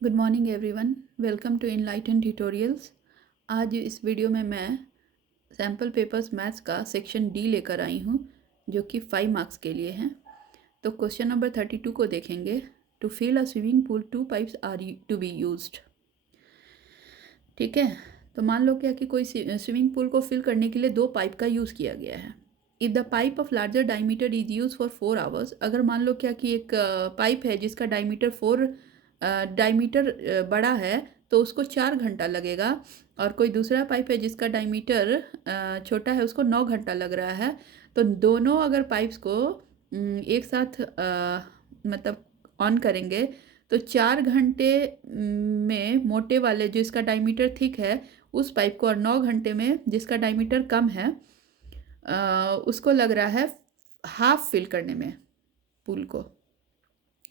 Good morning everyone, welcome to Enlighten tutorials. आज इस video में मैं सैम्पल पेपर्स मैथ्स का सेक्शन डी लेकर आई हूँ, जो कि 5 मार्क्स के लिए हैं। तो क्वेश्चन नंबर 32 को देखेंगे। To fill a swimming pool 2 pipes are to be used. ठीक है, तो मान लो क्या कि कोई स्विमिंग पूल को फिल करने के लिए 2 पाइप का यूज़ किया गया है। If the pipe of larger diameter is use for 4 hours, अगर मान लो क्या कि एक पाइप है जिसका डायमीटर 4 डायमीटर बड़ा है, तो उसको 4 घंटा लगेगा। और कोई दूसरा पाइप है जिसका डायमीटर छोटा है, उसको 9 घंटा लग रहा है। तो दोनों अगर पाइप्स को एक साथ मतलब ऑन करेंगे, तो 4 घंटे में मोटे वाले जिसका डायमीटर थिक है उस पाइप को, और 9 घंटे में जिसका डायमीटर कम है उसको लग रहा है हाफ फिल करने में पूल को।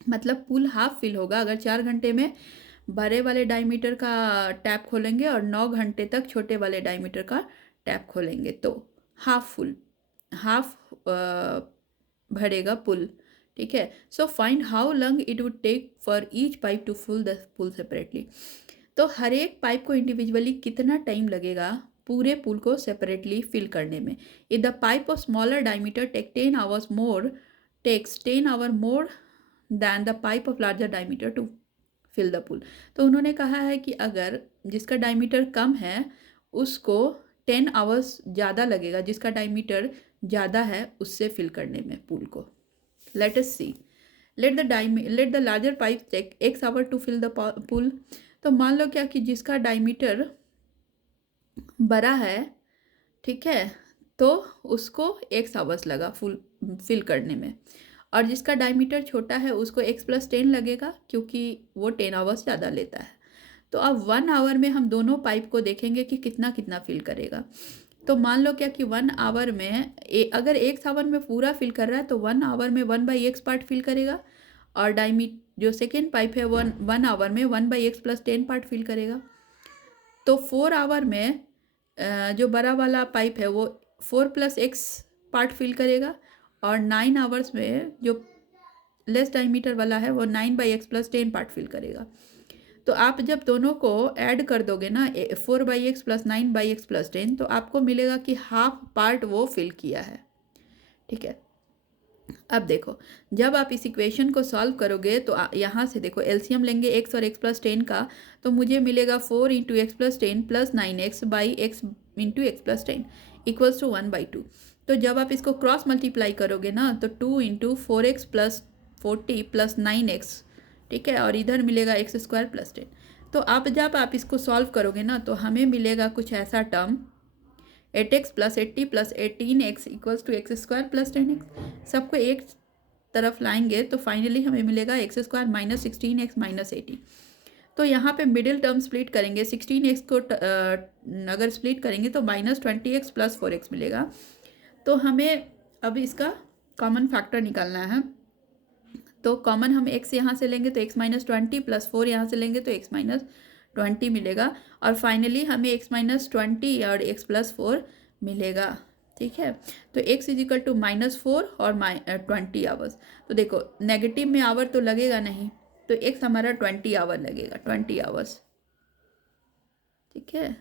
मतलब पूल हाफ फिल होगा अगर 4 घंटे में बड़े वाले डायमीटर का टैप खोलेंगे और 9 घंटे तक छोटे वाले डायमीटर का टैप खोलेंगे, तो हाफ भरेगा पुल। ठीक है, so find how long it would take for each pipe to fill the pool separately. तो हर एक पाइप को इंडिविजुअली कितना टाइम लगेगा पूरे पुल को सेपरेटली फिल करने में। If the pipe of smaller diameter takes 10 hour more than the pipe of larger diameter to fill the pool. तो उन्होंने कहा है कि अगर जिसका डायमीटर कम है उसको 10 आवर्स ज़्यादा लगेगा जिसका डायमीटर ज़्यादा है उससे फिल करने में पुल को। Let us see, let the larger pipe take x hour to fill the pool. तो मान लो क्या कि जिसका डायमीटर बड़ा है, ठीक है, तो उसको x आवर्स लगा फुल फिल करने में, और जिसका डायमीटर छोटा है उसको x प्लस 10 लगेगा क्योंकि वो 10 आवर्स ज़्यादा लेता है। तो अब 1 आवर में हम दोनों पाइप को देखेंगे कि कितना कितना फिल करेगा। तो मान लो क्या कि 1 आवर में अगर x आवर में पूरा फिल कर रहा है तो 1 आवर में 1/x पार्ट फिल करेगा, और जो सेकेंड पाइप है 1 आवर में 1/x प्लस 10 पार्ट फिल करेगा। तो 4 आवर में जो बड़ा वाला पाइप है वो 4 प्लस x पार्ट फिल करेगा, और 9 आवर्स में जो लेस डायमीटर वाला है वो 9/x प्लस 10 पार्ट फिल करेगा। तो आप जब दोनों को ऐड कर दोगे ना, 4/x प्लस 9/x प्लस 10, तो आपको मिलेगा कि हाफ पार्ट वो फिल किया है। ठीक है, अब देखो, जब आप इस इक्वेशन को सॉल्व करोगे तो यहाँ से देखो एलसीएम लेंगे x और x प्लस 10 का, तो मुझे मिलेगा 4 इंटू एक्स प्लस 10 प्लस 9x by x into x plus 10 equals to 1/2। तो जब आप इसको क्रॉस मल्टीप्लाई करोगे ना, तो 2 into 4x plus 40 plus 9x, ठीक है, और इधर मिलेगा x² प्लस 10। तो जब आप इसको सॉल्व करोगे ना, तो हमें मिलेगा कुछ ऐसा term 8x plus 80 plus 18x equals to x² plus 10x। सबको एक तरफ लाएंगे तो फाइनली हमें मिलेगा x² माइनस 16x माइनस 80। तो यहाँ पे मिडिल टर्म स्प्लिट करेंगे, 16x को अगर स्प्लिट करेंगे तो माइनस 20x प्लस 4x मिलेगा। तो हमें अब इसका कॉमन फैक्टर निकालना है। तो कॉमन हम x यहाँ से लेंगे तो x माइनस 20 प्लस 4 यहाँ से लेंगे तो x माइनस 20 मिलेगा, और फाइनली हमें x माइनस 20 और x प्लस 4 मिलेगा। ठीक है, तो x इज इक्वल टू -4 और 20 आवर्स। तो देखो नेगेटिव में आवर तो लगेगा नहीं, तो x हमारा 20 आवर लगेगा, 20 आवर्स। ठीक है,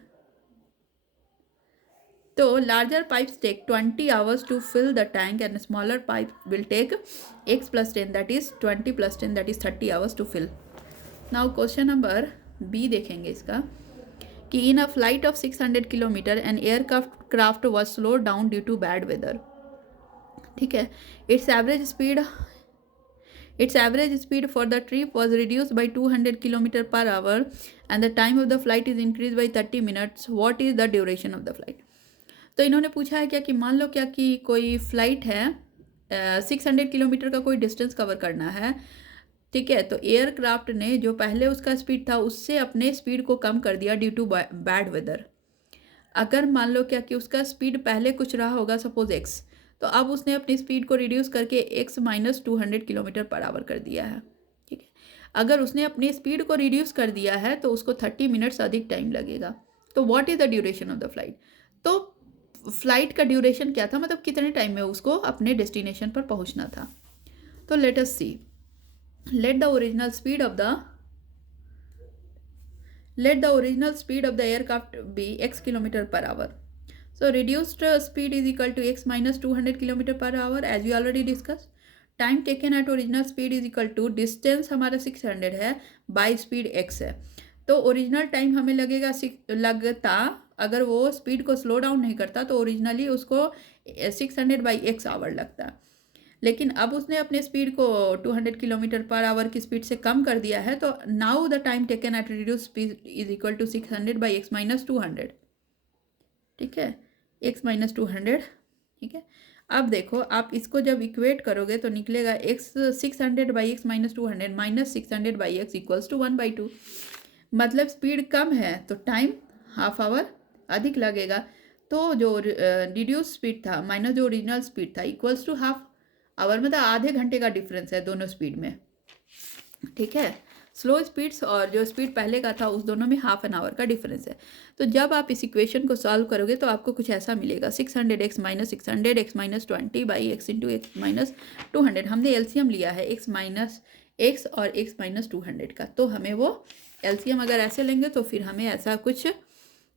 तो larger pipes take 20 hours to fill the tank and smaller pipe will take x plus 10 that is 20 plus 10 that is 30 hours to fill. Now question number B देखेंगे इसका कि in a flight of 600 kilometer an aircraft was slowed down due to bad weather. ठीक है, its average speed for the trip was reduced by 200 km per hour and the time of the flight is increased by 30 minutes. What is the duration of the flight? तो इन्होंने पूछा है क्या कि मान लो क्या कि कोई फ्लाइट है, 600 किलोमीटर का कोई डिस्टेंस कवर करना है। ठीक है, तो एयरक्राफ्ट ने जो पहले उसका स्पीड था उससे अपने स्पीड को कम कर दिया ड्यू टू बैड वेदर। अगर मान लो क्या कि उसका स्पीड पहले कुछ रहा होगा, सपोज x, तो अब उसने अपनी स्पीड को रिड्यूस करके x minus 200 kilometre per our कर दिया है। ठीक है, अगर उसने अपनी स्पीड को रिड्यूस कर दिया है तो उसको 30 मिनट्स अधिक टाइम लगेगा। तो what is the duration of the flight? तो फ्लाइट का ड्यूरेशन क्या था, मतलब कितने टाइम में उसको अपने डेस्टिनेशन पर पहुंचना था। तो let us see, let the original speed of the Let the original speed of the aircraft be x kilometer per hour. So reduced speed is equal to x minus 200 kilometer per hour, as we already discussed. Time taken at original speed is equal to distance हमारा 600 है by speed x है. तो original time हमें लगता अगर वो speed को slow down नहीं करता तो ओरिजिनली उसको 600 बाई एक्स आवर लगता. लेकिन अब उसने अपने स्पीड को 200 किलोमीटर पर आवर की स्पीड से कम कर दिया है, तो now the time taken at reduce speed is equal to 600 by x minus 200. ठीक है, एक्स माइनस 200. ठीक है, अब देखो आप इसको जब इक्वेट करोगे तो निकलेगा x 600 by x minus 200 minus 600 by x equals to 1/2. मतलब स्पीड कम है तो टाइम हाफ आवर अधिक लगेगा. तो जो रिड्यूस स्पीड था माइनस जो ओरिजिनल स्पीड था इक्वल्स टू हाफ आवर, मतलब आधे घंटे का डिफरेंस है दोनों स्पीड में. ठीक है, स्लो स्पीड्स और जो स्पीड पहले का था उस दोनों में हाफ एन आवर का डिफरेंस है. तो जब आप इस इक्वेशन को सॉल्व करोगे तो आपको कुछ ऐसा मिलेगा 600 x minus 600 x minus 20 by x into x minus 200. हमने एलसीएम लिया है एक्स माइनस एक्स और एक्स माइनस 200 का, तो हमें वो एलसीएम अगर ऐसे लेंगे तो फिर हमें ऐसा कुछ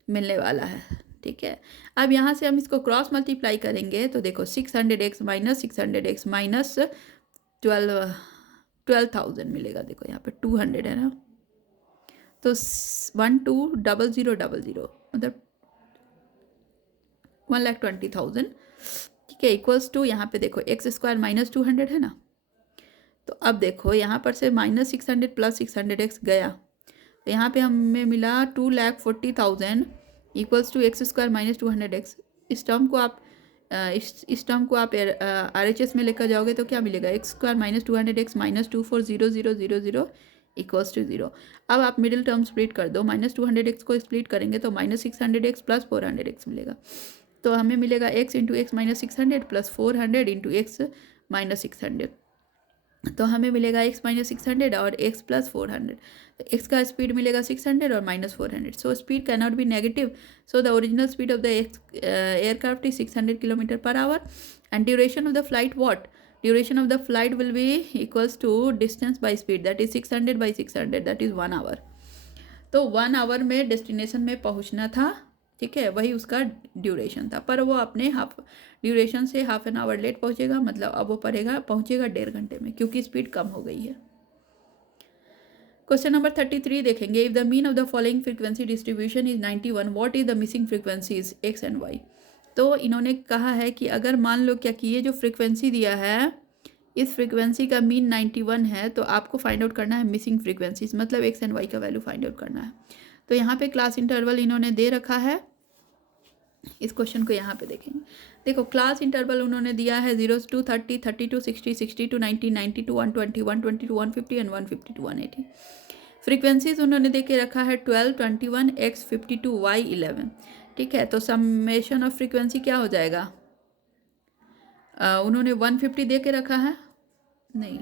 मिलने वाला है. ठीक है, अब यहाँ से हम इसको क्रॉस मल्टीप्लाई करेंगे तो देखो 600 एक्स माइनस 600 एक्स माइनस 12,000 मिलेगा. देखो यहाँ पे 200 है ना, तो 120000 मतलब 1,20,000. ठीक है, इक्वल्स टू यहाँ पे देखो एक्स स्क्वायर माइनस 200 है ना. तो अब देखो यहाँ पर से माइनस 600 प्लस 600 एक्स गया, तो यहाँ पे हमें मिला 2,40,000 equals to x square minus 200 x. इस टर्म को आप RHS में लेकर जाओगे तो क्या मिलेगा, x square minus 200 x minus 240000 equals to 0. अब आप मिडिल टर्म स्प्लिट कर दो, माइनस 200 एक्स को स्प्लिट करेंगे तो माइनस 600 एक्स प्लस 400 एक्स मिलेगा. तो हमें मिलेगा x into x minus 600 plus 400 into x minus 600. तो हमें मिलेगा एक्स माइनस 600 और एक्स प्लस 400. तो एक्स का स्पीड मिलेगा 600 और minus 400. So speed can not be negative. So the original speed of the aircraft is 600 kilometre per hour and duration of the flight what, duration of the flight will be equals to distance by speed that is 600 by 600 that is 1 hour. तो 1 our में destination में पहुँचना था. ठीक है, वही उसका duration था, पर वो अपने हाफ ड्यूरेशन से हाफ एन आवर लेट पहुंचेगा. मतलब अब वो पहुंचेगा 1.5 घंटे में क्योंकि स्पीड कम हो गई है. क्वेश्चन नंबर 33 देखेंगे. If the mean of the following frequency distribution is 91, what is the missing frequencies x and y. तो इन्होंने कहा है कि अगर मान लो क्या कि ये जो फ्रीक्वेंसी दिया है इस फ्रीक्वेंसी का मीन 91 है, तो आपको फाइंड आउट करना है मिसिंग फ्रीक्वेंसीज, मतलब एक्स एंड वाई का वैल्यू फाइंड आउट करना है. तो यहाँ पे क्लास इंटरवल इन्होंने दे रखा है. इस क्वेश्चन को यहाँ पे देखेंगे. देखो क्लास इंटरवल उन्होंने दिया है 0 to 30, 30 to 60, 60 to 90, 90 to 120, 120 to 150 and 150 to 180. Frequencies उन्होंने दे के रखा है 12, 21, x 52, y 11. ठीक है, तो समेशन ऑफ फ्रीक्वेंसी क्या हो जाएगा, उन्होंने 150 दे के रखा है. नहीं,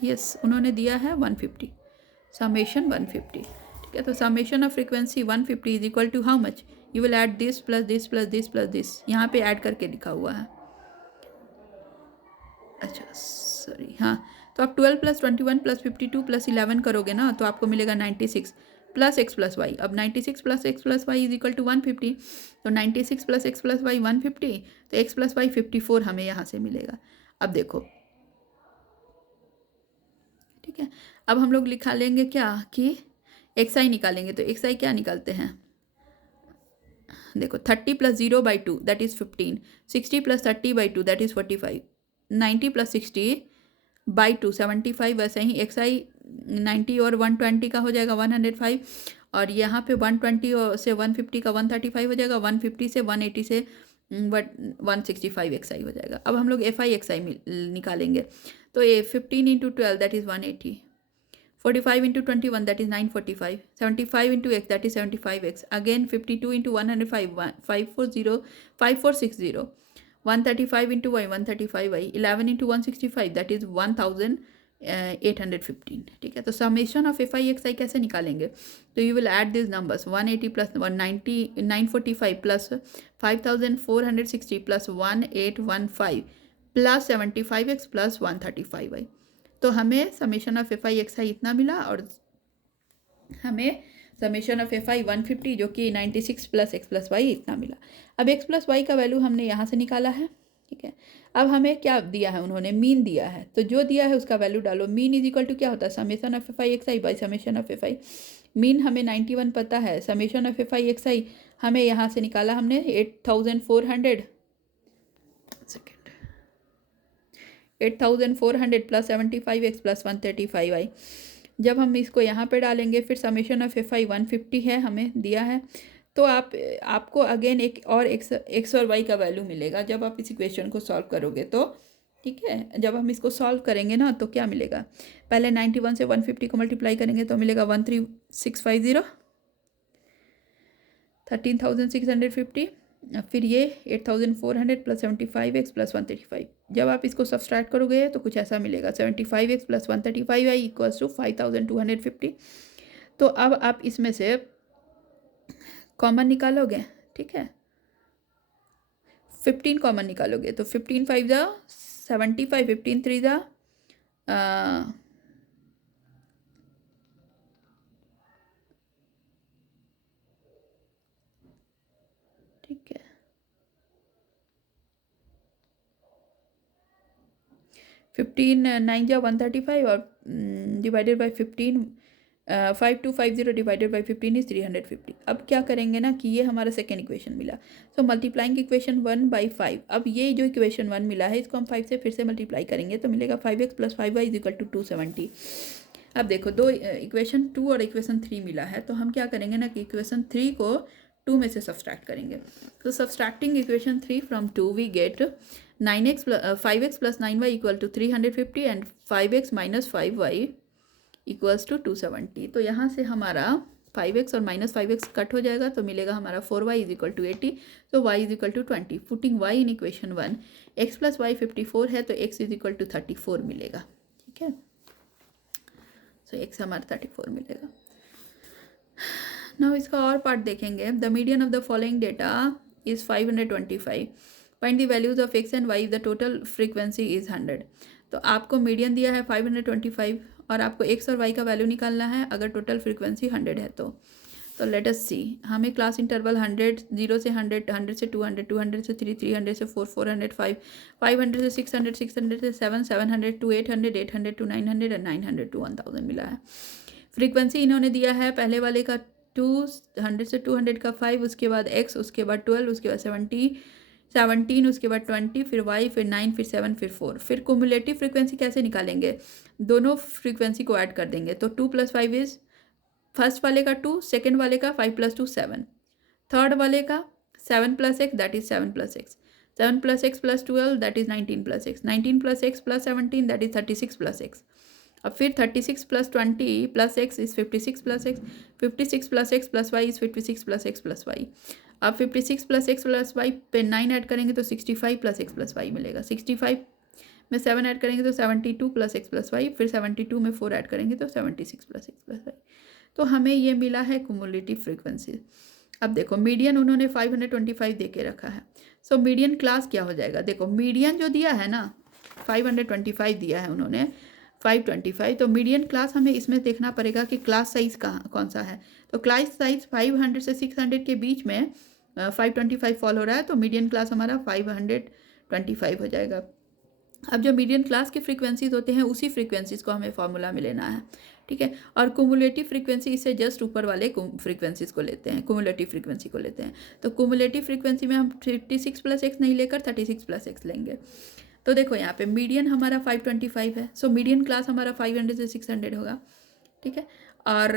यस उन्होंने दिया है 150, समेशन 150. ठीक है, तो summation of frequency 150 is equal to how much, you will add this plus this plus this plus this. यहाँ पे ऐड करके लिखा हुआ है. अच्छा सॉरी, हाँ, तो आप 12 प्लस 21 प्लस 52 प्लस 11 करोगे ना तो आपको मिलेगा 96 प्लस एक्स प्लस वाई. अब 96 plus x plus y is equal to 150. तो 96 प्लस एक्स प्लस वाई 150, तो एक्स प्लस वाई 54 हमें यहाँ से मिलेगा. अब देखो, ठीक है, अब हम लोग लिखा लेंगे क्या कि एक्स आई निकालेंगे. तो एक्स आई क्या निकालते हैं, देखो 30 plus 0/2 that is 15, 60 plus 30/2 that is 45, 90 plus 60/2 75. वैसे ही एक्स आई 90 और 120 का हो जाएगा 105, और यहाँ पे 120 से 150 का 135 हो जाएगा, 150 से 180 से 165 एक्स आई हो जाएगा. अब हम लोग एफ आई एक्स आई निकालेंगे. तो ये 15 into 12 that is 180, 45 into 21 that is 945, 75 into x that is 75x, again 52 into 105 5460, 135 into y 135y, 11 into 165 that is 1000 815, ठीक है। तो summation of f i x i कैसे निकालेंगे, तो you will add this numbers 180 plus 190 945 plus 5460 plus 1815 plus 75x plus 135y। तो हमें summation of f i x i इतना मिला और हमें समेशन ऑफ एफ आई 150 जो कि 96 प्लस एक्स प्लस वाई इतना मिला। अब एक्स प्लस वाई का वैल्यू हमने यहाँ से निकाला है, ठीक है। अब हमें क्या दिया है, उन्होंने मीन दिया है, तो जो दिया है उसका वैल्यू डालो। मीन इज इक्वल टू क्या होता है, summation of f i x i by summation of f i. Mean हमें 91 पता है, summation of f i x i हमें यहाँ से निकाला हमने 8400 second 8400 plus 75x plus 135y। जब हम इसको यहाँ पे डालेंगे, फिर समेशन ऑफ एफ आई 150 है हमें दिया है, तो आपको अगेन एक और एक्स और वाई का वैल्यू मिलेगा जब आप इस इक्वेशन को सॉल्व करोगे। तो ठीक है, जब हम इसको सॉल्व करेंगे ना तो क्या मिलेगा, पहले 91 से 150 को मल्टीप्लाई करेंगे तो मिलेगा 13650 13650, फिर ये 8400 प्लस 75x प्लस 135। जब आप इसको सब्सट्रैक्ट करोगे तो कुछ ऐसा मिलेगा 75x plus 135y equals to 5250। तो अब आप इसमें से कॉमन निकालोगे, ठीक है, 15 कॉमन निकालोगे तो 15 5 जा 75, 15 3 जा ठीक है 15 9 जा 135 और divided by 15 5250 divided by 15 is 350। अब क्या करेंगे ना कि ये हमारा सेकेंड इक्वेशन मिला, सो मल्टीप्लाइंग इक्वेशन 1/5। अब ये जो इक्वेशन 1 मिला है इसको हम 5 से फिर से मल्टीप्लाई करेंगे तो मिलेगा 5x plus 5y is equal to 270। अब देखो दो इक्वेशन 2 और इक्वेशन 3 मिला है, तो हम क्या करेंगे ना कि इक्वेशन 3 को 2 में से सब्सट्रैक्ट करेंगे। तो subtracting equation 3 from 2 we get 5x plus 9y equal to 350 and 5x minus 5y equals to 270। तो यहाँ से हमारा 5x और माइनस 5x कट हो जाएगा तो मिलेगा हमारा 4y इज इक्वल टू 80, तो y is equal to 20। Putting y in equation 1, x plus y 54 है तो x इज इक्वल टू 34 मिलेगा, ठीक है। सो x हमारा 34 मिलेगा। नाउ इसका और पार्ट देखेंगे। The median of the following data is 525, find the values of x and y, the total frequency is 100। तो आपको मीडियन दिया है 525 और आपको x और y का वैल्यू निकालना है अगर टोटल फ्रीक्वेंसी 100 है तो लेट अस सी। हमें क्लास इंटरवल 100 0 से 100 100 से 200 200 से 3 300 से 4 400 5 500 से 600 600 से 7 700 to 800 800 to 900 और 900 to 1000 मिला है। फ्रीक्वेंसी इन्होंने दिया है पहले वाले का 200 से 200 का 5, उसके बाद x, उसके बाद 12, उसके बाद 17, उसके बाद 20, फिर y, फिर 9, फिर 7, फिर 4। फिर कुमुलेटिव फ्रीक्वेंसी कैसे निकालेंगे, दोनों फ्रीक्वेंसी को ऐड कर देंगे तो 2 + 5 इज, फर्स्ट वाले का 2, सेकेंड वाले का 5 + 2 7, थर्ड वाले का 7 + x that is 7 + x, 7 + x + 12 that is 19 + x, 19 + x + 17 that is 36 + x। अब फिर 36 + 20 + x is 56 + x, 56 + x + y is 56 + x + y। अब 56 + x + y पे 9 ऐड करेंगे तो 65 + x + y मिलेगा। 65 में 7 ऐड करेंगे तो 72 + x + y, फिर 72 में 4 ऐड करेंगे तो 76 + x + y। तो हमें ये मिला है कुमुलेटिव फ्रीक्वेंसी। अब देखो मीडियन उन्होंने 525 दे के रखा है, सो मीडियन क्लास क्या हो जाएगा। देखो मीडियन जो दिया है ना 525 दिया है उन्होंने 525, तो मीडियन क्लास हमें इसमें देखना पड़ेगा कि क्लास साइज कहाँ कौन सा है। तो क्लास साइज 500 से 600 के बीच में 525 फॉल हो रहा है, तो मीडियन क्लास हमारा 525 हो जाएगा। अब जो मीडियन क्लास के फ्रीक्वेंसीज होते हैं उसी फ्रीक्वेंसीज को हमें फार्मूला में लेना है, ठीक है। और कुमुलेटिव फ्रीक्वेंसी इससे जस्ट ऊपर वाले फ्रीक्वेंसीज को लेते हैं, कुमुलेटिव फ्रीक्वेंसी को लेते हैं। तो कुमुलेटिव फ्रीक्वेंसी में हम 56 + x नहीं लेकर 36 + x लेंगे। तो देखो यहाँ पे मीडियन हमारा 525 है, सो मीडियन क्लास हमारा 500 से 600 होगा, ठीक है। और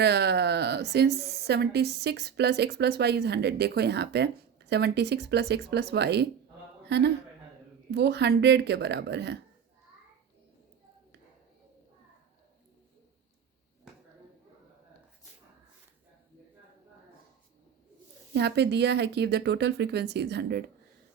सिंस 76 + x + y इज 100, देखो यहाँ पे 76 + x + y है ना, वो 100 के बराबर है। यहाँ पे दिया है कि if the total frequency is 100,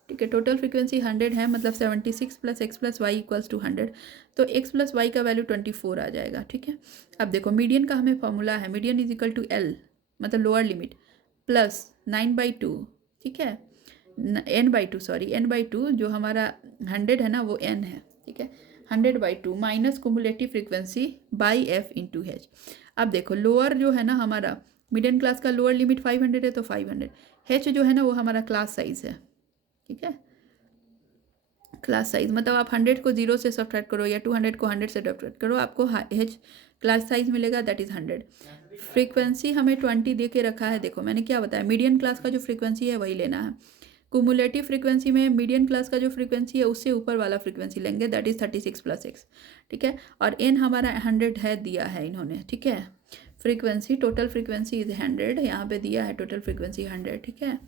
ठीक है। टोटल फ्रीक्वेंसी 100 है, मतलब 76 plus x plus y equals to 100, तो एक्स प्लस वाई का वैल्यू 24 आ जाएगा। ठीक है। अब देखो मीडियन का हमें फॉर्मूला है, median is equal to L मतलब लोअर लिमिट प्लस 9/2, ठीक है, n/2 सॉरी n/2, जो हमारा 100 है ना वो n है, ठीक है, 100/2 minus cumulative frequency by F into H. अब देखो लोअर जो है ना हमारा मिडियम क्लास का लोअर लिमिट 500 है, तो 500, एच जो है ना वो हमारा क्लास साइज है, ठीक है, क्लास साइज मतलब आप 100 को 0 से सब्ट्रैक्ट करो या 200 को 100 से सब्ट्रैक्ट करो, आपको एच क्लास साइज मिलेगा, दैट इज़ 100। फ्रीक्वेंसी हमें 20 दे के रखा है, देखो मैंने क्या बताया, मीडियम क्लास का जो फ्रीक्वेंसी है वही लेना है। कुमुलेटिव फ्रीक्वेंसी में मीडियम क्लास का जो फ्रीक्वेंसी है उससे ऊपर वाला फ्रीक्वेंसी लेंगे, दैट इज़ 36 प्लस एक्स, ठीक है, और एन हमारा 100 है दिया है इन्होंने, ठीक है। फ्रीक्वेंसी टोटल फ्रीक्वेंसी इज 100, यहाँ पे दिया है टोटल फ्रीक्वेंसी 100, ठीक है,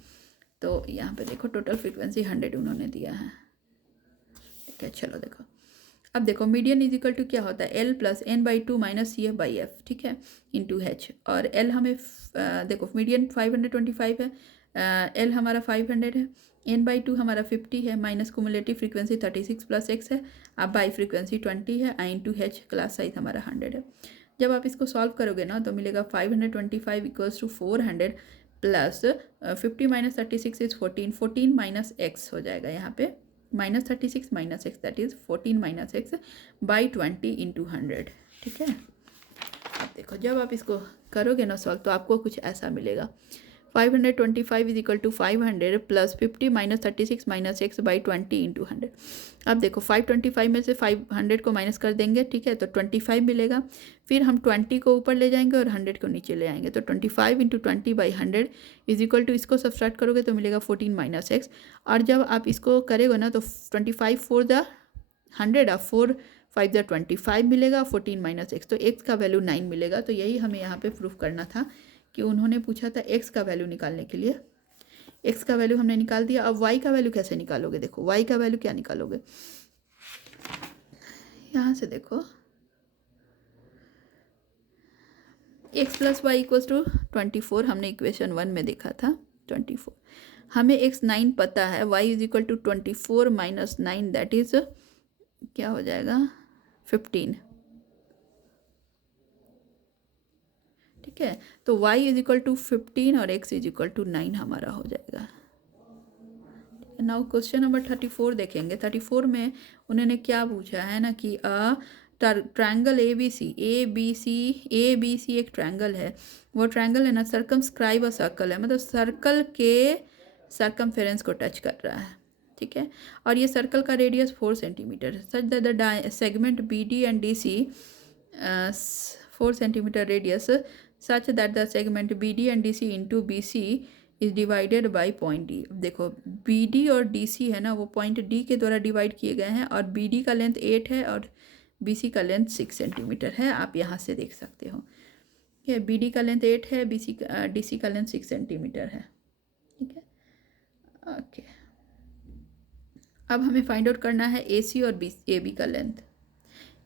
तो यहाँ पे देखो टोटल फ्रीक्वेंसी 100 उन्होंने दिया है, ठीक है। चलो देखो, अब देखो मीडियन इज इक्वल टू क्या होता है, L plus n/2 minus C F by F, ठीक है, इंटू एच, और एल हमें देखो मीडियन 525 है, एल हमारा 500 है, n/2 हमारा 50 है, minus cumulative frequency 36 plus x है, अब बाई फ्रीक्वेंसी 20 है, आई इंटू एच क्लास साइज हमारा 100 है। जब आप इसको सॉल्व करोगे ना तो मिलेगा 525 equals to 400 plus 50 minus 36 is 14, 14 minus x हो जाएगा यहाँ पे, -36 minus x, that is 14 minus x by 20 into 100, ठीक है। अब देखो जब आप इसको करोगे ना सॉल्व तो आपको कुछ ऐसा मिलेगा, 525 is equal to 500 plus 50 minus 36 minus x by 20 into 100। अब देखो 525 में से 500 को माइनस कर देंगे, ठीक है, तो 25 मिलेगा, फिर हम 20 को ऊपर ले जाएंगे और 100 को नीचे ले आएंगे, तो 25 into 20 by 100 is equal to, इसको सब्सट्रैक्ट करोगे तो मिलेगा 14 माइनस एक्स, और जब आप इसको करेंगे ना तो 25 4 द 100 और 4 5 द 25 मिलेगा, 14 माइनस एक्स, तो एक्स का वैल्यू 9 मिलेगा। तो यही हमें यहाँ पे प्रूफ करना था कि उन्होंने पूछा था एक्स का वैल्यू निकालने के लिए, एक्स का वैल्यू हमने निकाल दिया। अब वाई का वैल्यू कैसे निकालोगे, देखो वाई का वैल्यू क्या निकालोगे, यहाँ से देखो x plus y equals to 24, हमने इक्वेशन 1 में देखा था 24, हमें एक्स 9 पता है, y is equal to 24 minus 9, that is क्या हो जाएगा 15, ठीक है, तो y इज इक्वल टू 15 और x इज इक्वल टू 9 हमारा हो जाएगा। नाउ क्वेश्चन नंबर 34 देखेंगे। 34 में उन्होंने क्या पूछा है ना कि ट्रायंगल ए बी सी एक ट्रायंगल है, वो ट्रायंगल है ना सर्कमस्क्राइब अ सर्कल है, मतलब सर्कल के सर्कमफेरेंस को टच कर रहा है, ठीक है, और ये सर्कल का रेडियस 4 सेंटीमीटर है, such that the segment B D and D C 4 centimetre radius such that the segment B D and D C into B C is divided by point D. देखो B D और D C है ना वो point D के द्वारा divide किए गए हैं, और बी डी का लेंथ 8 है और बी सी का लेंथ 6 सेंटीमीटर है, आप यहाँ से देख सकते हो, ये बी डी का लेंथ 8 है, डी सी का लेंथ 6 सेंटीमीटर है, ठीक है, ओके। अब हमें फाइंड आउट करना है ए सी और ए बी का लेंथ,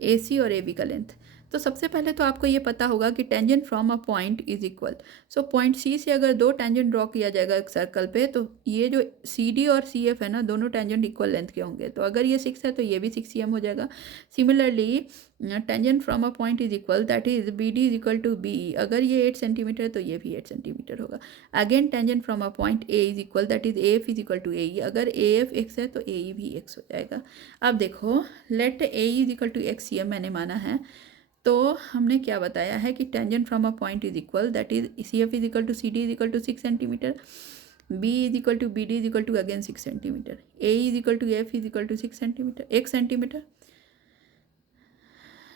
ए सी और ए बी का लेंथ। तो सबसे पहले तो आपको ये पता होगा कि tangent from a point is equal, so point C से अगर दो टेंजेंट ड्रॉ किया जाएगा एक सर्कल पे, तो ये जो सी डी और सी एफ है ना दोनों टेंजेंट इक्वल लेंथ के होंगे, तो अगर ये 6 है तो ये भी 6 cm हो जाएगा। Similarly tangent from a point is equal, that is B D is equal to B E, अगर ये 8 सेंटीमीटर है तो ये भी 8 सेंटीमीटर होगा। Again tangent from a point A is equal, that is A F is equal to A E, अगर A F x है तो ए ई भी एक्स हो जाएगा। अब देखो let A is equal to x c m मैंने माना है, तो हमने क्या बताया है कि tangent from a point is equal, that is C F is equal to C D is equal to 6 centimetre, B is equal to B D is equal to again 6 centimetre, A is equal to F is equal to 6 centimetre, 1 centimetre.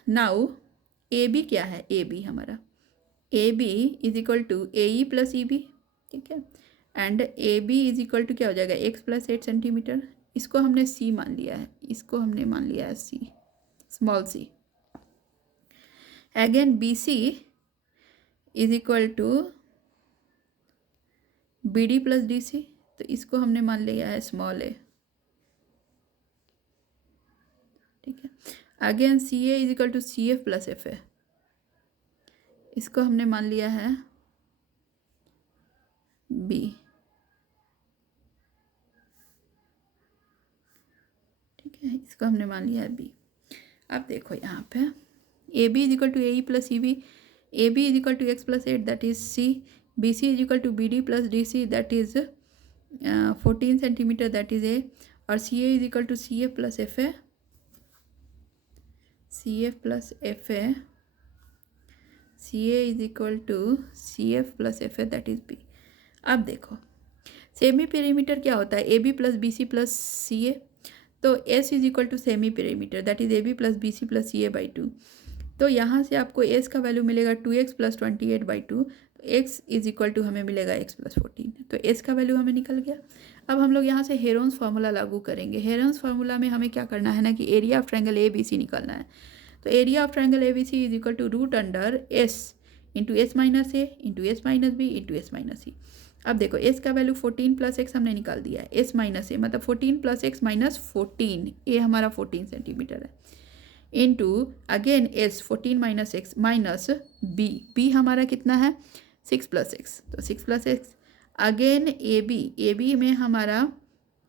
Now A B क्या है, A B हमारा A B is equal to A E plus E B, ठीक है, and A B is equal to क्या हो जाएगा x plus 8 centimetre, इसको हमने सी मान लिया है, इसको हमने मान लिया है c, small c. Again B C is equal to B D plus D C, तो इसको हमने मान लिया है स्मॉल ए, ठीक है। Again C A is equal to C F plus F A, इसको हमने मान लिया है बी, ठीक है, इसको हमने मान लिया है बी। अब देखो यहाँ पे A B is equal to A E plus E B, A B is equal to x plus 8 that is c, B C is equal to B D plus D C that is 14 centimetre that is a, और C A is equal to C F plus F A, C F plus F A, C A is equal to C F plus F A that is B. अब देखो semi perimeter क्या होता है, A B plus B C plus C A, तो s is equal to semi perimeter that is A B plus B C plus C A by 2। तो यहाँ से आपको एस का वैल्यू मिलेगा 2x प्लस 28 बाई 2, तो एक्स इज इक्वल टू हमें मिलेगा x प्लस 14, तो एस का वैल्यू हमें निकल गया। अब हम लोग यहाँ से हेरोन्स फार्मूला लागू करेंगे। हेरोन्स फार्मूला में हमें क्या करना है ना कि area of triangle A B C निकालना है। तो area of triangle A B C is equal to root under s into s minus a into s minus b into s minus c. अब देखो एस का value 14 plus x हमने निकाल दिया है, एस माइनस ए मतलब 14 प्लस एक्स माइनस 14, ए हमारा 14 centimetre है, into again s 14 minus x minus b, b हमारा कितना है 6 प्लस एक्स, तो 6 plus x again A B में हमारा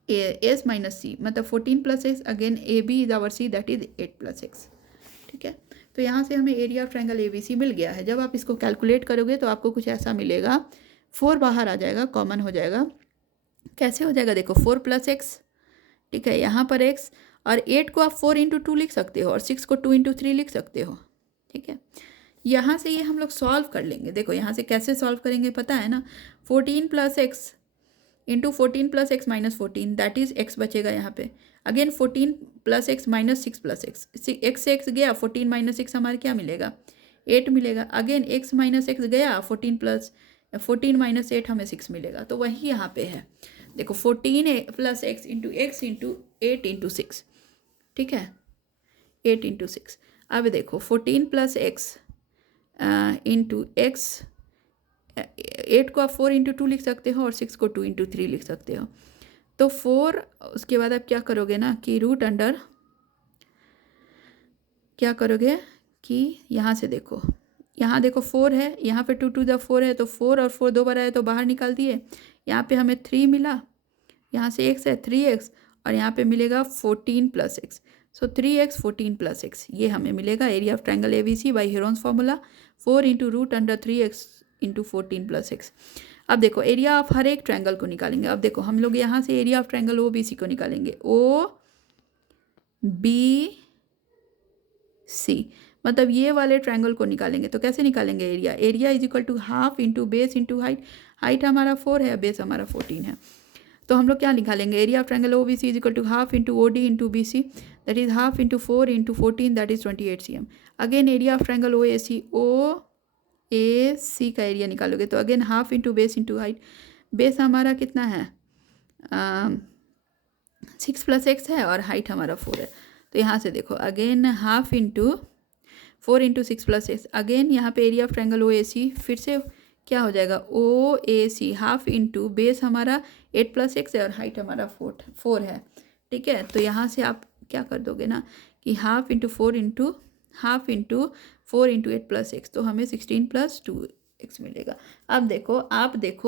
एस माइनस सी मतलब 14 plus x, again A B is our c that is 8 plus x. ठीक है, तो यहाँ से हमें area of triangle A B C मिल गया है। जब आप इसको कैलकुलेट करोगे तो आपको कुछ ऐसा मिलेगा, 4 बाहर आ जाएगा, कॉमन हो जाएगा। कैसे हो जाएगा देखो 4 प्लस एक्स, ठीक है, यहाँ पर एक्स, और 8 को आप 4 इंटू 2 लिख सकते हो और 6 को 2 इंटू 3 लिख सकते हो। ठीक है, यहाँ से ये हम लोग सॉल्व कर लेंगे। देखो यहाँ से कैसे सॉल्व करेंगे पता है ना, 14 plus x into 14 plus x minus 14 that is x बचेगा यहाँ पे, again 14 plus x minus 6 plus x, x से एक्स गया 14 माइनस 6 हमारे क्या मिलेगा 8 मिलेगा, अगेन एक्स माइनस एक्स गया 14 माइनस 8 हमें 6 मिलेगा। तो वही यहाँ पे है, देखो 14 प्लस एक्स इंटू 8 इंटू 6, ठीक है 8 इंटू 6। अब देखो 14 प्लस एक्स इंटू एक्स, 8 को आप 4 इंटू 2 लिख सकते हो और 6 को 2 इंटू 3 लिख सकते हो। तो 4 उसके बाद आप क्या करोगे ना कि रूट अंडर क्या करोगे कि यहाँ से देखो, यहाँ देखो 4 है, यहाँ पे 2 टू द 4 है, तो 4 और 4 दो बार आए तो बाहर निकाल दिए, यहाँ पे हमें 3 मिला, यहाँ से x है 3x और यहाँ पे मिलेगा 14 plus x, so 3x 14 plus x, ये हमें मिलेगा area of triangle A B C by Heron's formula 4 into root under 3x into 14 plus x. अब देखो एरिया ऑफ हर एक ट्रायंगल को निकालेंगे। अब देखो हम लोग यहाँ से area of triangle O B C को निकालेंगे, ओ बी सी मतलब ये वाले ट्रायंगल को निकालेंगे। तो कैसे निकालेंगे area, area is equal to half into base into height, height हमारा 4 है, बेस हमारा 14 है, तो हम लोग क्या निकालेंगे area of triangle O B C is equal to half into O D into B C that is half into 4 into 14 that is 28 cm। Again area of triangle O A C का area निकालोगे तो again half into base into height, base हमारा कितना है 6 plus x है और height हमारा 4 है। तो यहाँ से देखो again half into 4 into 6 plus x, again यहाँ पे area of triangle O A सी फिर से क्या हो जाएगा ओ A C half into base हमारा 8 प्लस एक्स है और हाइट हमारा 4 है। ठीक है, तो यहाँ से आप क्या कर दोगे ना कि half into 4 into 8 plus x, तो हमें 16 प्लस 2 एक्स मिलेगा। अब देखो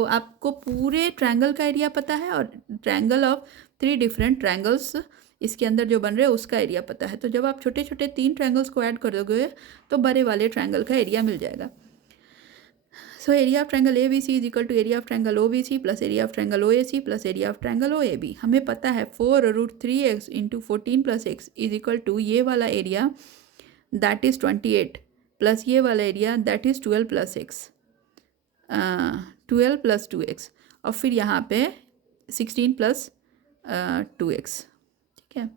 आपको पूरे ट्रायंगल का एरिया पता है और ट्रायंगल ऑफ 3 डिफरेंट ट्रायंगल्स इसके अंदर जो बन रहे हैं उसका एरिया पता है। तो जब आप छोटे छोटे 3 ट्रायंगल्स को ऐड कर दोगे तो बड़े वाले ट्रायंगल का एरिया मिल जाएगा। So area of triangle A B C is equal to area of triangle O B C plus area of triangle O A C plus area of triangle O A B. हमें पता है 4 root 3x into 14 plus x is equal to ये वाला एरिया that is 28 plus ये वाला एरिया that is 12 plus x 12 plus 2x और फिर यहाँ पे 16 प्लस 2x। ठीक है,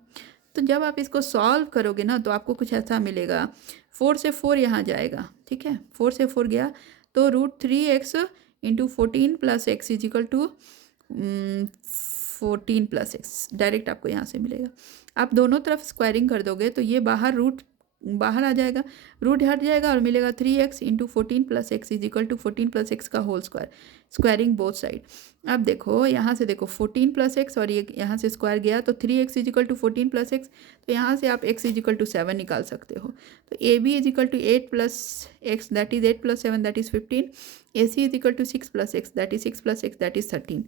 तो जब आप इसको सॉल्व करोगे ना तो आपको कुछ ऐसा मिलेगा, 4 से 4 यहाँ जाएगा, ठीक है 4 से 4 गया तो root 3x into 14 plus x is equal to 14 plus x, direct आपको यहाँ से मिलेगा। आप दोनों तरफ स्क्वायरिंग कर दोगे तो ये बाहर आ जाएगा, रूट हट जाएगा और मिलेगा 3x into 14 plus x is equal to 14 plus x का whole square, squaring both side. अब देखो यहाँ से देखो 14 प्लस एक्स और ये यहाँ से स्क्वायर गया तो 3x is equal to 14 plus x, तो यहाँ से आप x इज इक्वल टू 7 निकाल सकते हो। तो A B is equal to 8 plus x that is 8 plus 7 that is 15, A C is equal to 6 plus x that is 6 plus x that is 13।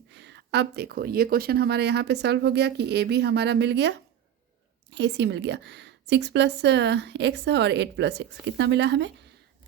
अब देखो ये क्वेश्चन हमारा यहाँ पे सॉल्व हो गया कि ए बी हमारा मिल गया AC मिल गया 6 प्लस एक्स और 8 प्लस एक्स, कितना मिला हमें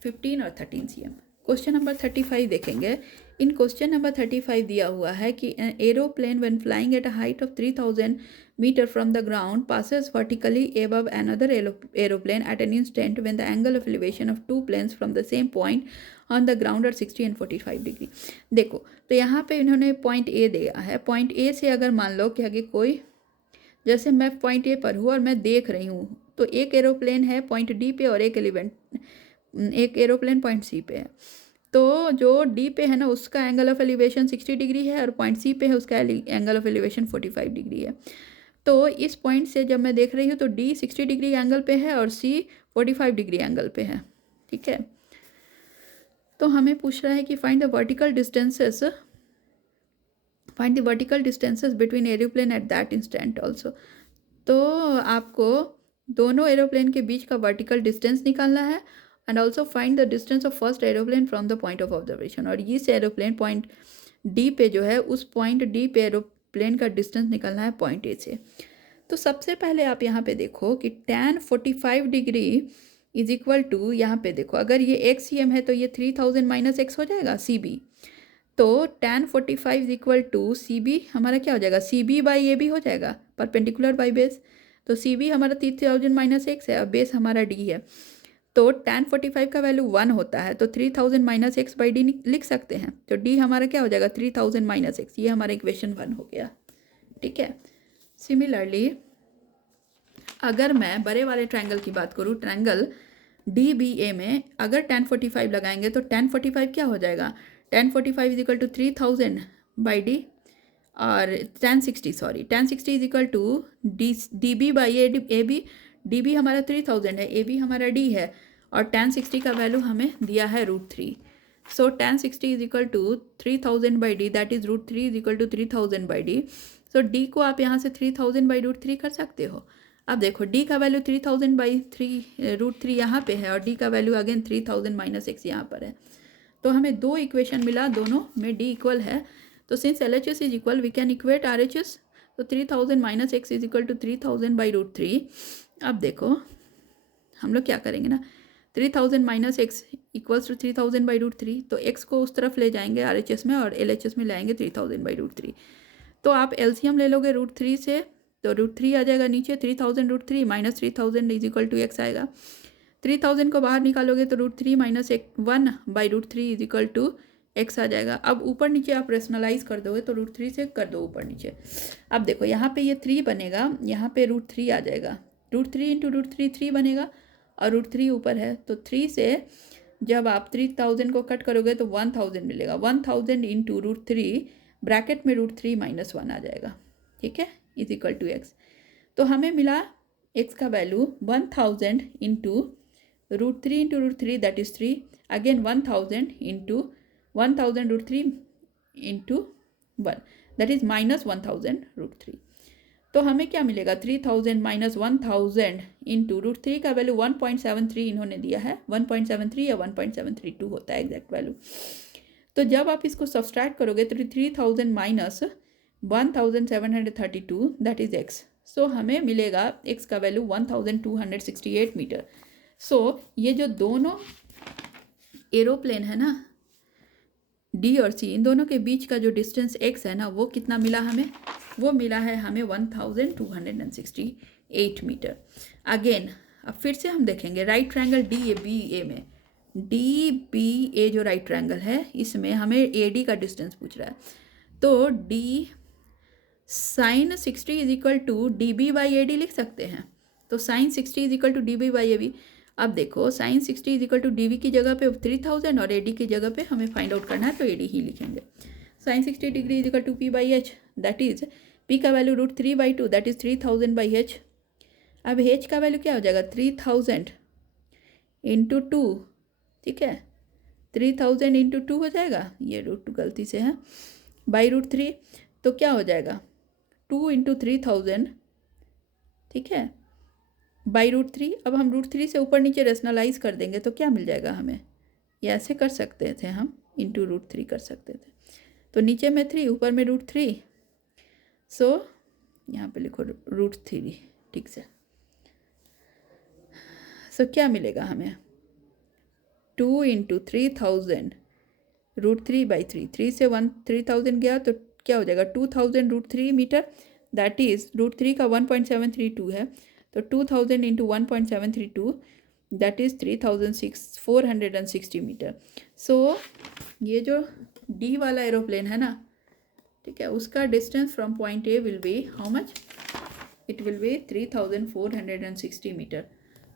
15 और 13 cm। क्वेश्चन नंबर 35 देखेंगे। इन क्वेश्चन नंबर 35 दिया हुआ है कि aeroplane when flying at a height of 3000 metre from the ground passes vertically above another aeroplane at an instant when the angle of elevation of two planes from the same point on the ground are 60 and 45 degree. देखो तो यहाँ पे इन्होंने point A दिया है। Point A से अगर मान लो कि आगे कोई, जैसे मैं पॉइंट ए पर हूँ और मैं देख रही हूँ, तो एक एरोप्लेन है पॉइंट डी पे और एक एरोप्लेन पॉइंट सी पे है। तो जो डी पे है ना उसका एंगल ऑफ एलिवेशन 60 डिग्री है और पॉइंट सी पे है उसका एंगल ऑफ एलिवेशन 45 डिग्री है। तो इस पॉइंट से जब मैं देख रही हूँ तो डी 60 डिग्री एंगल पे है और सी 45 डिग्री एंगल पे है। ठीक है, तो हमें पूछ रहा है कि find the vertical distances between aeroplane at that instant also. तो आपको दोनों एरोप्लेन के बीच का वर्टिकल डिस्टेंस निकालना है and also find the distance of first aeroplane from the point of observation. और इस एरोप्लेन पॉइंट डी पे जो है उस पॉइंट डी पे एरोप्लेन का डिस्टेंस निकालना है पॉइंट ए से। तो सबसे पहले आप यहाँ पे देखो कि tan 45 degree is equal to, यहाँ पे देखो अगर ये एक्स सी एम है तो ये 3000 माइनस एक्स हो जाएगा सी बी। तो tan 45 is equal to C B हमारा क्या हो जाएगा, C B by A B हो जाएगा, परपेंडिकुलर बाई बेस। तो सी बी हमारा 3000 माइनस एक्स है और बेस हमारा डी है। तो tan 45 का वैल्यू 1 होता है, तो 3000 माइनस एक्स बाई डी लिख सकते हैं। तो डी हमारा क्या हो जाएगा 3000 माइनस एक्स, ये हमारा इक्वेशन 1 हो गया। ठीक है, सिमिलरली अगर मैं बड़े वाले ट्रायंगल की बात करूँ, ट्रायंगल डी बी ए में अगर tan 45 लगाएंगे तो tan 45 क्या हो जाएगा, tan 45 is equal to 3000 by D और tan 60 is equal to D B by A B. D B हमारा 3000 है, ए बी हमारा डी है और tan 60 का वैल्यू हमें दिया है √3। So tan 60 is equal to 3000 by D, that is √3 is equal to 3000 by D. So D को आप यहाँ से 3000 बाई √3 कर सकते हो। अब देखो डी का वैल्यू 3000 बाई √3 यहाँ पे है और डी का वैल्यू अगेन 3000 माइनस एक्स यहाँ पर है। तो हमें दो इक्वेशन मिला, दोनों में डी इक्वल है। तो since L H S is equal we can equate R H S. तो 3000 minus x is equal to 3000 by √3। अब देखो हम लोग क्या करेंगे ना, 3000 minus x equals to 3000 by √3। तो एक्स को उस तरफ ले जाएंगे आर एच एस में और एल एच एस में लाएंगे 3000 बाई √3। तो आप एलसीएम ले लोगे √3 से, तो √3 आ जाएगा नीचे, 3000 √3 minus 3000 is equal to x आएगा। 3000 को बाहर निकालोगे तो √3 minus 1 by √3 is equal to x आ जाएगा। अब ऊपर नीचे आप रेशनलाइज कर दोगे तो √3 से कर दो ऊपर नीचे। अब देखो यहाँ पे ये 3 बनेगा, यहाँ पे √3 आ जाएगा, √3 इंटू √3 3 बनेगा और √3 ऊपर है। तो 3 से जब आप 3000 को कट करोगे तो 1000 मिलेगा। 1000 इंटू √3 ब्रैकेट में √3 माइनस 1 आ जाएगा। ठीक है, इज इक्वल टू एक्स। तो हमें मिला एक्स का value 1000 into √3 into √3 that is 3, again 1000 into 1000 √3 into 1 that is minus 1000 √3। तो हमें क्या मिलेगा 3000 माइनस 1000 इंटू √3 का वैल्यू 1.73 इन्होंने दिया है, 1.73 या 1.732 होता है एग्जैक्ट वैल्यू। तो जब आप इसको सब्सट्रैक्ट करोगे तो 3000 माइनस 1732 दैट इज एक्स। सो हमें मिलेगा एक्स का वैल्यू 1268 मीटर। सो ये जो दोनों एरोप्लेन है ना डी और सी, इन दोनों के बीच का जो डिस्टेंस एक्स है ना वो कितना मिला हमें, वो मिला है हमें 1268 मीटर। अगेन अब फिर से हम देखेंगे right triangle D A B A में, डी बी ए जो राइट ट्रायंगल है इसमें हमें ए डी का डिस्टेंस पूछ रहा है। तो D sine 60 is equal to D B by A D लिख सकते हैं। तो sine 60 is equal to D B by A B. अब देखो sine 60 is equal to D B की जगह पे 3000 और ए डी की जगह पे हमें फाइंड आउट करना है तो ए डी ही लिखेंगे। Sine 60 degree is equal to p by h, that is p का value √3 by 2 that is 3000 by h. अब एच का वैल्यू क्या हो जाएगा 3000 इंटू 2। ठीक है, 3000 इंटू 2 हो जाएगा, ये √2 गलती से है, बाई √3। तो क्या हो जाएगा 2 इंटू 3000, ठीक है, बाई √3। अब हम √3 से ऊपर नीचे रेशनलाइज कर देंगे तो क्या मिल जाएगा हमें, ये ऐसे कर सकते थे हम, इंटू √3 कर सकते थे। तो नीचे में 3 ऊपर में √3, सो यहाँ पे लिखो √3 ठीक से। सो क्या मिलेगा हमें, 2 इंटू 3000 √3/3, 3 से 3000 गया तो क्या हो जाएगा 2000 √3 मीटर, दैट इज़ √3 का 1.732 है, तो 2000 इंटू 1.732 दैट इज़ 3460 मीटर। सो ये जो डी वाला एरोप्लेन है ना, ठीक है, उसका distance from point A will be how much, it will be 3460 metre.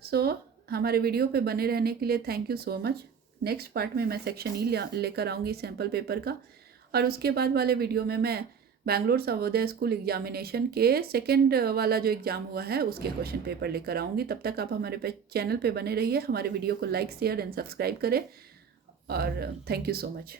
So हमारे वीडियो पे बने रहने के लिए thank you so much. Next part में मैं सेक्शन ई लेकर आऊँगी सैम्पल पेपर का, और उसके बाद वाले वीडियो में मैं बैंगलोर सर्वोदय स्कूल एग्जामिनेशन के सेकंड वाला जो एग्ज़ाम हुआ है उसके क्वेश्चन पेपर लेकर आऊँगी। तब तक आप हमारे चैनल पे बने रहिए, हमारे वीडियो को लाइक शेयर एंड सब्सक्राइब करें, और थैंक यू सो मच।